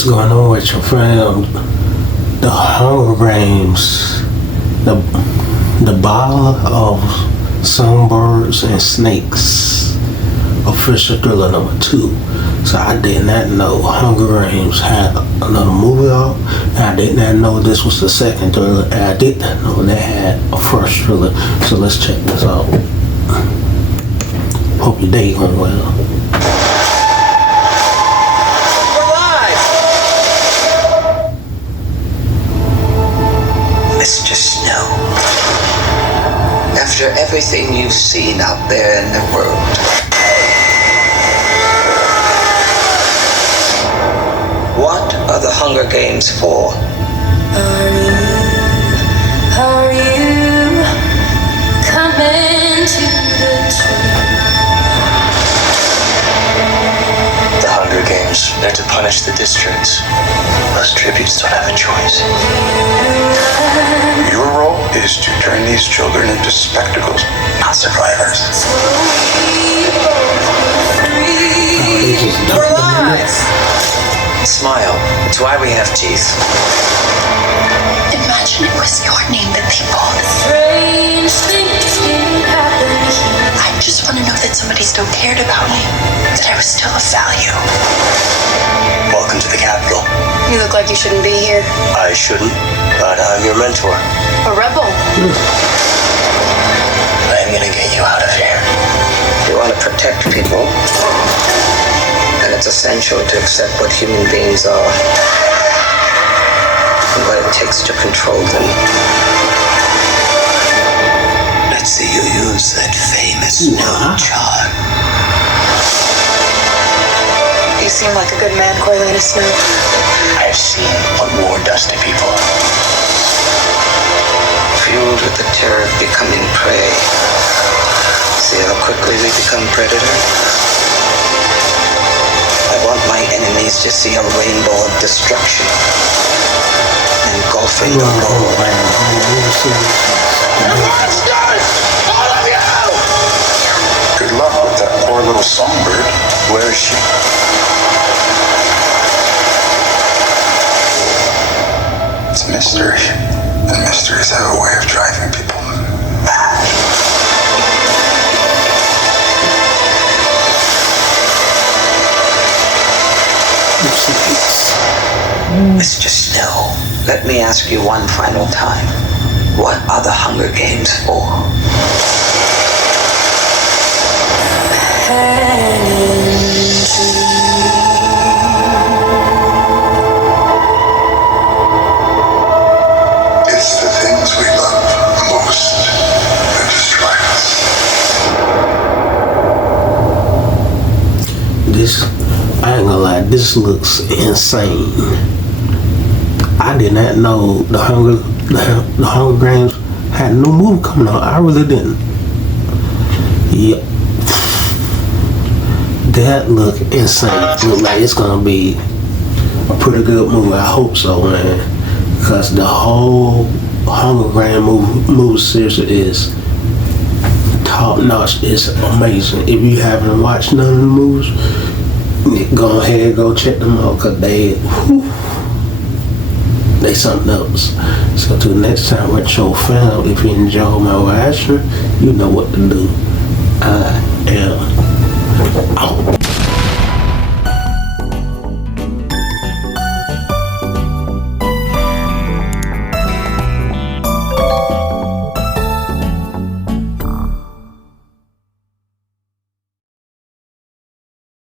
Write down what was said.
What's going on with your fam? The Hunger Games, the Ballad of Songbirds and Snakes, official thriller number 2. So I did not know Hunger Games had another movie out, and I did not know this was the second thriller, and I did not know they had a first thriller. So let's check this out. Hope your day going well. Mr. Snow, after everything you've seen out there in the world, what are the Hunger Games for? Are you coming to the tree? The Hunger Games, they're to punish the districts. Those tributes don't have a choice. Your role is to turn these children into spectacles, not survivors. We're alive! Smile. It's why we have teeth. Imagine it was your name that they called. Strange things can happen here. I just want to know that somebody still cared about me, that I was still of value. Welcome to the Capitol. You look like you shouldn't be here. I shouldn't, but I'm your mentor. A rebel. I'm gonna get you out of here. You want to protect people, and it's essential to accept what human beings are and what it takes to control them. Let's see you use that famous no charm. You seem like a good man, Coriolanus Snow. I've seen what war does to people. Fueled with the terror of becoming prey. See how quickly we become predator? I want my enemies to see a rainbow of destruction, engulfing the world. Monsters! All of you! Good luck with that poor little songbird. Where is she? It's a mystery. And mysteries have a way of driving people mad. Mr. Snow, let me ask you one final time. What are the Hunger Games for? It's the things we love most that destroy us. This, I ain't gonna lie, this looks insane. I did not know the Hunger Games had no movie coming out. I really didn't. Yep. That look insane. Look like it's gonna be a pretty good movie. I hope so, man. Because the whole Hunger Games movie series is top notch. It's amazing. If you haven't watched none of the movies, go ahead, go check them out, because they something else. So till next time with your fam, if you enjoy my reaction, you know what to do. I am out.